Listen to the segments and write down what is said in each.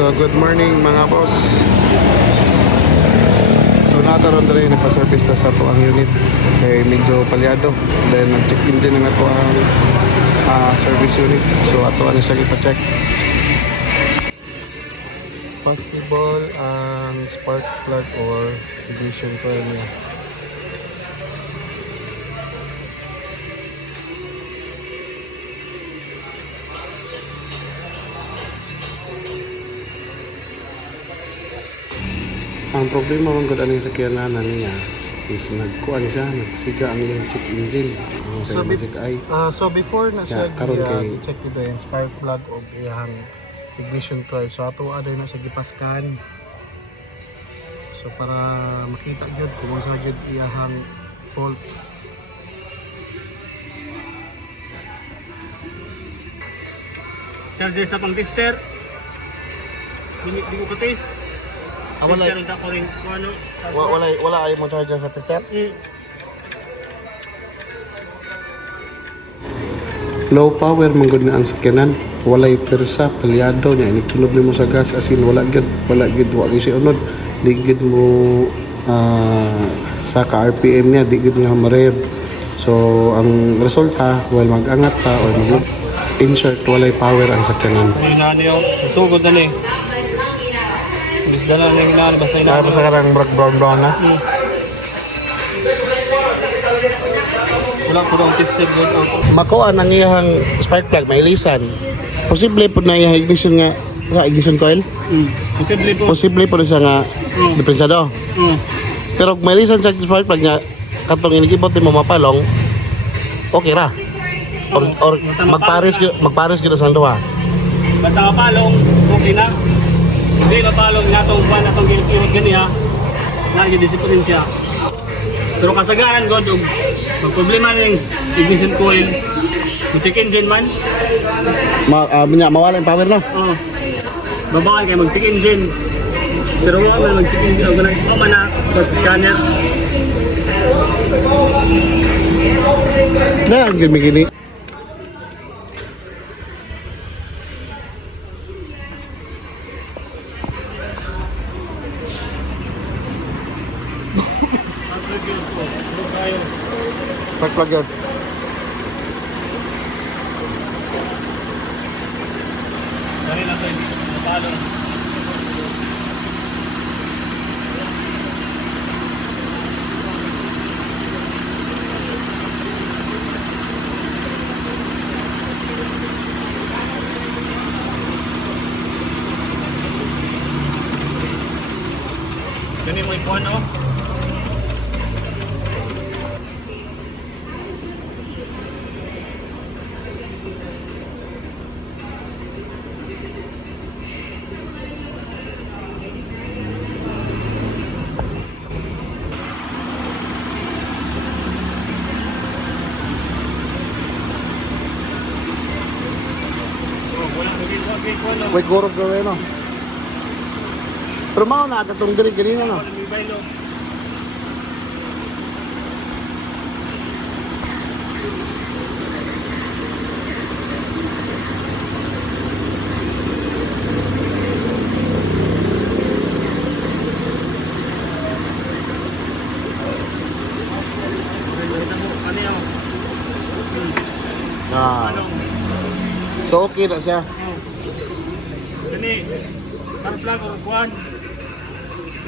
So, good morning mga boss. So, nataron na rin nagpa-service na sa to ang unit. Kaya medyo palyado. Then, nag-check engine na to ang ah, service unit. So, ato ano siya ipa-check. Possible ang spark plug or ignition coil niya. Ang problema man gud ani sa kiyanan niya is nagkuan siya, nagsiga ang iyang check engine. Ang So, bef- magic eye. Ah, so before na siya Yeah, karon kay- i-check dito yung spark plug o iyang ignition coil. So ato aday na siya gipaskan. So para makita gyud kung unsa gyud iyang fault. Charger sa pang tester. Hindi di ko ka-taste. Wala, Tester ang ko rin ano. wa- wala, wala ay mo charger sa tester? Mm. Low power man gud na ang sakyanan. Walay persa, palyado niya. Initunob nimo sa gas as in wala gyud, wala gyud wa gyud siya unod. Di gyud mo ah, sa ka RPM niya, di gyud nga marev. So, ang resulta, while mag-angat ka or mag insert, walay power ang sakyanan. Yung nani yung sugod na ni. Bis dala na yung nani basta yung Kaya pa sa karang brown brown brown na. Wala ko ang tester good. Makuha ang iyang spark plug, may lisan. Posible po na iyang ignition nga nga ignition coil. Mm. Posible po. Posible po na siya nga Mm. diferensyado. Mm. Pero kung may lisan sa spark plug nga katong inigibot mo mapalong, okay ra. Or, or Basta magpares magpares gyud sa duha. Basta mapalong, okay na. Hindi mapalong nga itong buwan na itong gilipirot gani ha. Na yung disiplin siya. Pero kasagaran God, og magproblema na yung ignition coil. Mag-check engine man. Ma, uh, mawala yung power no. Oo. Babae kayo mag-check engine. Pero wala man mag-check engine. O ganun, o man na, sa scanner. Na ang gini Spark plug yun. Dahil lang tayo, mapalong. Ganun mo ipuan, no? Oh, wala, hindi ko, no? Wait, gurog gawin no. Pero mao na katong diri ganina no. Ah. So okay na siya. Plug or kuan.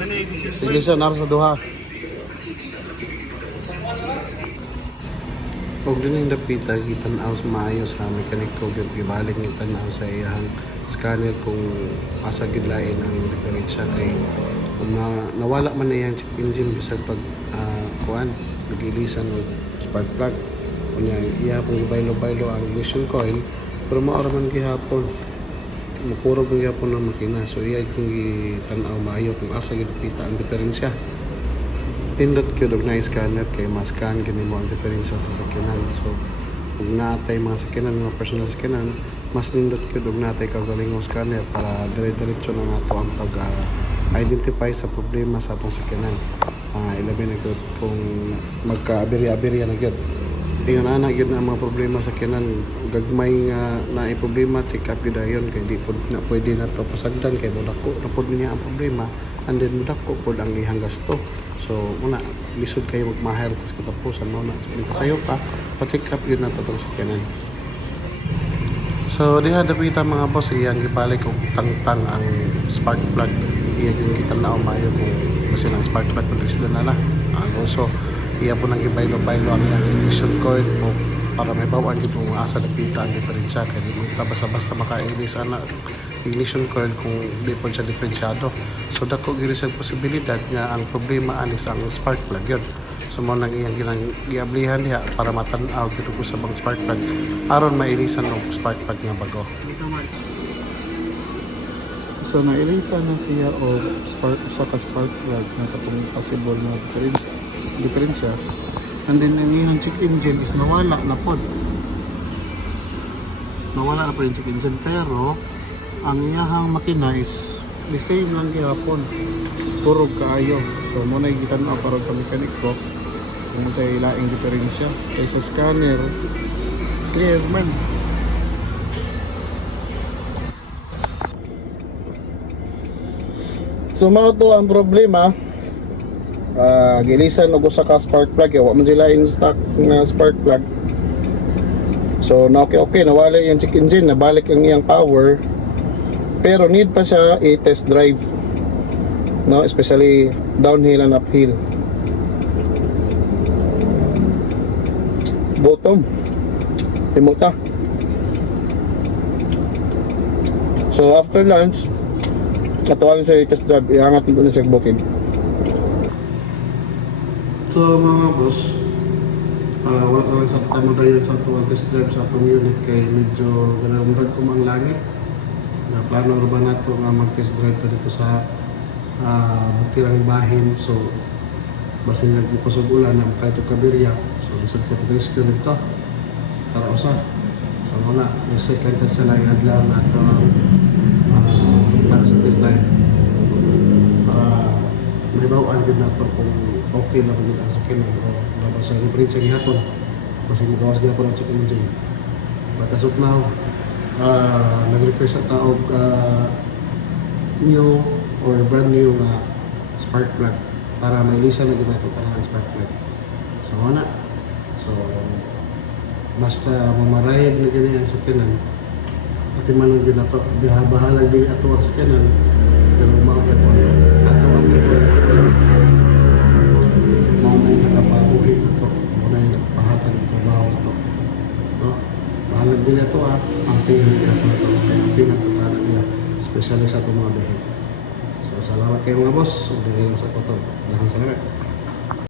Gani, Sige siya naro sa duha. Huwag din yung dapita, gitan-aw sa maayo sa mekanik ko, gibalik ni tanaw sa iyang scanner kung asa gidlain ang diferensya kay kung na, nawala man na iyang check engine bisag pag uh, kuan, nag-ilisan o spark plug. Kunya, iya pong gibaylo-baylo ang ignition coil, pero maara man gihapon. Mukurog ng gihapon ng makina. So iya kung gitan-aw maayo kung asa gidapita ang diferensya. Pindot ko og na scanner kay mas scan gani mo ang diferensya sa sakyanan. So kung naatay mga sakyanan mga personal sakyanan mas nindot ko og natay kaugalingong scanner para dire-diretso na nato ang pag ah, identify sa problema sa atong sakyanan. Uh, ilabi na gyud kung magka-aberya-aberya na gyud Ingon ana gyud na ang mga problema sa kinan gagmay nga naay problema check up gyud ayon kay di pud na pwede na to pasagdan kay mudako na pud niya ang problema and then mudako pud ang ihang gasto. So muna lisod kayo magmahal sa katapusan mo na sayo ka pa-check up gyud na to tong sakyanan. So diha dapita mga boss iyang gibalik og tangtang ang spark plug. Iya yung kita na umayo kung kasi ang spark plug mo na na. And also iya po nang ibaylo-baylo ang iyang ignition coil mo para may bawaan gid mo asa dapita ang diferensya kay di mo ta basta-basta maka-ilis ana ignition coil kung di po siya diferensyado. So dako gyud sa posibilidad nga ang problema anis ang spark plug yun. So mo nang iyang ginang giablihan diha para matan-aw gid ko sa bang spark plug aron mailisan og spark plug nga bago. So nailisa na siya o spark sa ka spark plug na katong possible na diferensya, diferensya. And then ang iyang check engine is nawala na pod. Nawala na po yung check engine pero ang iyahang makina is the same lang gihapon. Puro kaayo. So mo na kita na para sa mechanic ko kung sa ilaing diferensya. Kaya sa scanner clear man. So mao to ang problema. Ah, gilisan og usa ka spark plug, wa man sila in stock nga spark plug. So na okay okay nawala yung check engine, nabalik ang iyang power. Pero need pa siya i-test drive. No, especially downhill and uphill. Bottom. Timuta. So after lunch, katuwang sa test drive, iangat mo na siya bukid. So mga boss, uh, wala lang sa tamo dayon sa tuwa test drive sa atong unit kay medyo ganun ko mang langit. Na plano ba nato nga mag-test drive pa dito sa uh, Bukirang Bahin. So basin nagbukas og ulan na kahit kabirya. So lisod ko risk dito. Tara usa. So muna, second test na lang adlaw na ito uh, para sa test drive. Para may bawaan yun na to kung okay na kung ang sakyan o wala sa difference ang hapon kasi magawas niya po ng check engine but as of now uh, nag-request ang tao uh, new or brand new na spark plug. Para may lisa na ito para ng spark plug. So wala. So basta mamarayag na ganyan ang sakyanan pati man lang yun ato bahala din ato ang sakyanan pero mga ato ang ito mao na yung nakapabuhi na to mao na yung nakapahatag ng trabaho na to no? Din ito ah. Ang nila po na to ang pinag pagkana nila especially sa itong mga dahil so salamat kayo mga boss. Dili lang sa ito lahat salamat